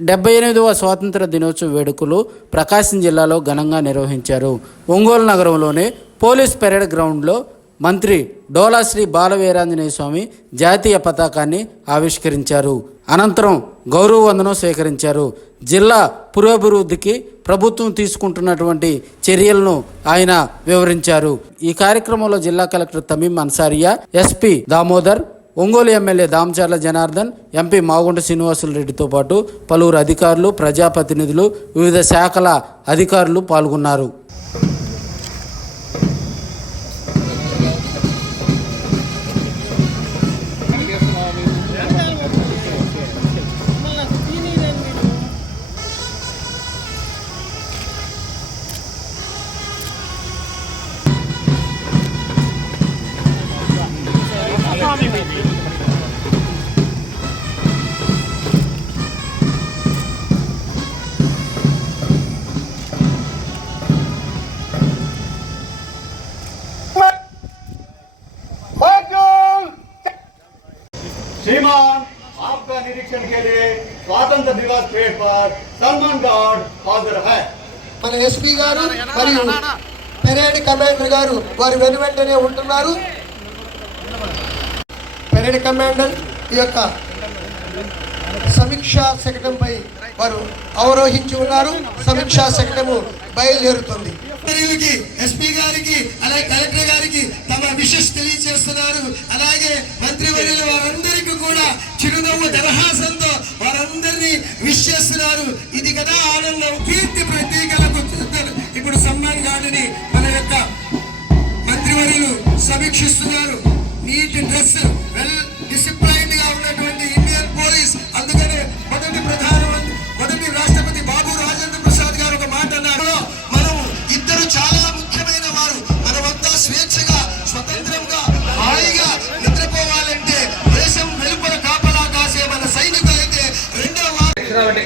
డెబ్బై ఎనిమిదవ స్వాతంత్ర దినోత్సవ వేడుకలు ప్రకాశం జిల్లాలో ఘనంగా నిర్వహించారు. ఒంగోలు నగరంలోని పోలీస్ పెరేడ్ గ్రౌండ్లో మంత్రి డోలా శ్రీ బాలవీరాంజనేయ స్వామి జాతీయ పతాకాన్ని ఆవిష్కరించారు. అనంతరం గౌరవ వందనం స్వీకరించారు జిల్లా పురోభివృద్ధికి ప్రభుత్వం తీసుకుంటున్నటువంటి చర్యలను ఆయన వివరించారు. ఈ కార్యక్రమంలో జిల్లా collector Tameem Ansariya SP Damodar Ongole MLA Damacharla Janardhan MP Magunta Srinivasulu రెడ్డితో పాటు పలువురు అధికారులు ప్రజాప్రతినిధులు వివిధ శాఖల అధికారులు పాల్గొన్నారు Thank you. श्रीमान आपका निरीक्षण के लिए स्वतंत्र दिवस पेड़ पर सलमान गार्ड हाजिर है మన ఎస్పీ గారు మరియు పెరేడ్ కమాండర్ గారు వారు వెను వెంటనే ఉంటున్నారు పెరేడ్ కమాండర్ ఈ యొక్క సమీక్షా శకటంపై వారు అవరోహించి ఉన్నారు సమీక్షా శకటము బయలుదేరుతుంది విష్ చేస్తున్నారు ఇది కదా ఆనందం. కీర్తి ప్రతీకలకు ఇప్పుడు సమ్మాన్ గార్డుని మన యొక్క మంత్రివర్యులు సమీక్షిస్తున్నారు. నీట్ డ్రెస్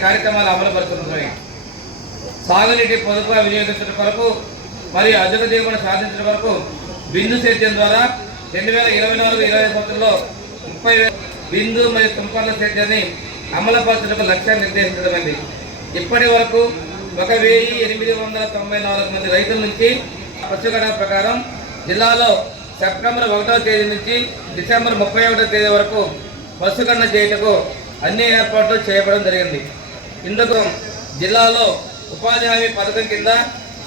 కార్యక్రమాలు అమలుపరుచుతున్నాయి సాగునీటి పొదుపుగా వినియోగించడం కొరకు మరియు అధిక దిగుబడి సాధించడం కొరకు బిందు సేద్యం ద్వారా రెండు వేల ఇరవై నాలుగు ఇరవై సంవత్సరంలో ముప్పై బిందు మరియు తుంపర్ల సేద్యాన్ని అమలుపరచడానికి లక్ష్యాన్ని నిర్దేశించడమైంది ఇప్పటి వరకు ఒక వెయ్యి ఎనిమిది వందల తొంభై నాలుగు మంది రైతుల నుంచి పశుగణ ప్రకారం జిల్లాలో సెప్టెంబర్ ఒకటవ తేదీ నుంచి డిసెంబర్ ముప్పై ఒకటో తేదీ వరకు పశుగణన చేయుటకు అన్ని ఏర్పాట్లు చేయబడడం జరిగింది. ఇందుకు జిల్లాలో ఉపాధి హామీ పథకం కింద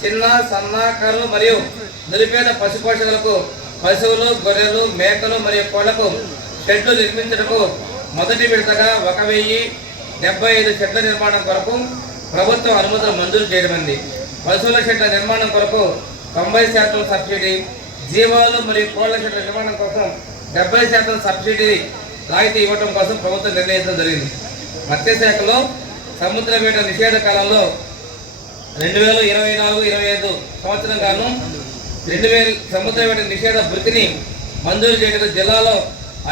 చిన్న సన్నకారు మరియు నిరుపేద పశుపోషకులకు పశువులు గొర్రెలు మేకలు మరియు కోళ్ళకు షెడ్లు నిర్మించడకు మొదటి విడతగా ఒక వెయ్యి డెబ్బై ఐదు షెడ్ల నిర్మాణం కొరకు ప్రభుత్వం అనుమతులు మంజూరు చేయడమైంది. పశువుల షెడ్ల నిర్మాణం కొరకు తొంభై శాతం సబ్సిడీ జీవాలు మరియు కోళ్ళ షెడ్ల నిర్మాణం కోసం డెబ్బై శాతం సబ్సిడీ రాయితీ ఇవ్వడం కోసం ప్రభుత్వం నిర్ణయించడం జరిగింది. మత్స్యశాఖలో సముద్ర వేట నిషేధ కాలంలో రెండు వేల ఇరవై నాలుగు ఇరవై ఐదు సంవత్సరం గాను రెండు వేల సముద్ర వేట నిషేధ వృత్తిని మంజూరు చేయడం జిల్లాలో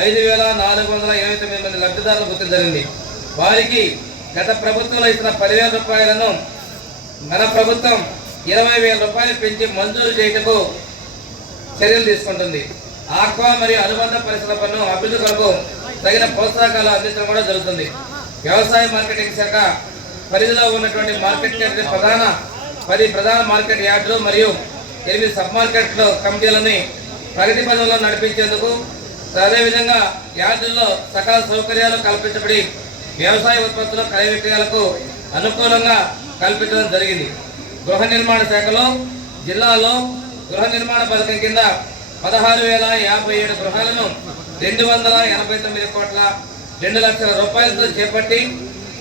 ఐదు వేల నాలుగు వందల ఇరవై తొమ్మిది మంది లబ్ధిదారులు గుర్తు జరిగింది. వారికి గత ప్రభుత్వంలో ఇచ్చిన పదివేల రూపాయలను మన ప్రభుత్వం ఇరవై వేల రూపాయలు పెంచి మంజూరు చేయటకు చర్యలు తీసుకుంటుంది. ఆక్వా మరియు అనుబంధ పరిశ్రమ పన్ను అభివృద్ధి కొరకు తగిన ప్రోత్సాహకాలు అందించడం కూడా జరుగుతుంది. వ్యవసాయ మార్కెటింగ్ శాఖ పరిధిలో ఉన్నటువంటి మార్కెట్ యార్డ్ ప్రధాన పది ప్రధాన మార్కెట్ యార్డులు మరియు ఎనిమిది సబ్ మార్కెట్లు కమిటీలని ప్రగతి పనుల్లో నడిపించేందుకు అదేవిధంగా యార్డుల్లో సకల సౌకర్యాలు కల్పించబడి వ్యవసాయ ఉత్పత్తుల క్రయ విక్రయాలకు అనుకూలంగా కల్పించడం జరిగింది. గృహ నిర్మాణ శాఖలో జిల్లాలో గృహ నిర్మాణ పథకం కింద పదహారు వేల యాభై ఏడు గృహాలను రెండు వందల ఎనభై తొమ్మిది కోట్ల రెండు లక్షల రూపాయలతో చేపట్టి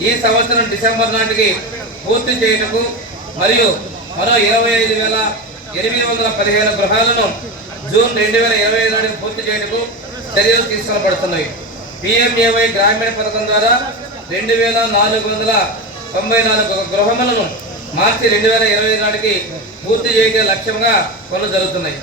ఈ సంవత్సరం డిసెంబర్ నాటికి పూర్తి చేయుటకు మరియు మరో ఇరవై ఐదు వేల ఎనిమిది వందల పదిహేను గృహాలను జూన్ రెండు వేల ఇరవై ఐదు నాటికి పూర్తి చేయుటకు చర్యలు తీసుకోబడుతున్నాయి పిఎంఏవై గ్రామీణ పథకం ద్వారా రెండు వేల నాలుగు వందల తొంభై నాలుగు గృహములను మార్చి రెండు వేల ఇరవై నాటికి పూర్తి చేయగల లక్ష్యంగా పనులు జరుగుతున్నాయి.